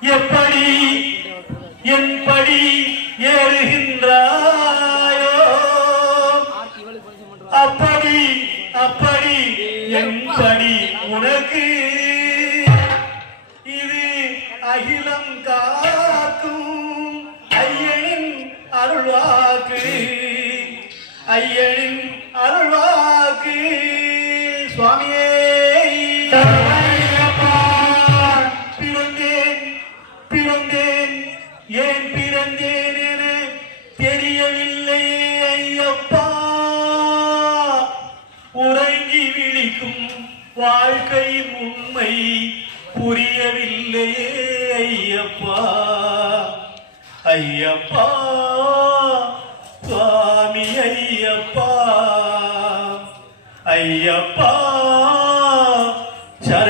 எப்படி என்படி ஏறுகின்றாயோ? அப்படி அப்படி என்படி உனக்கு. இது அகிலம் காக்கும் ஐயனின் அருள்வாக்கு. ஐயனின் அருள்வாக்கு. சுவாமியே. ஏன் என தெரியவில்லை ஐயப்பா. உறங்கி விழிக்கும் வாழ்க்கையின் உண்மை புரியவில்லையே ஐயப்பா. ஐயப்பா சுவாமி ஐயப்பா. ஐயப்பா சரணம்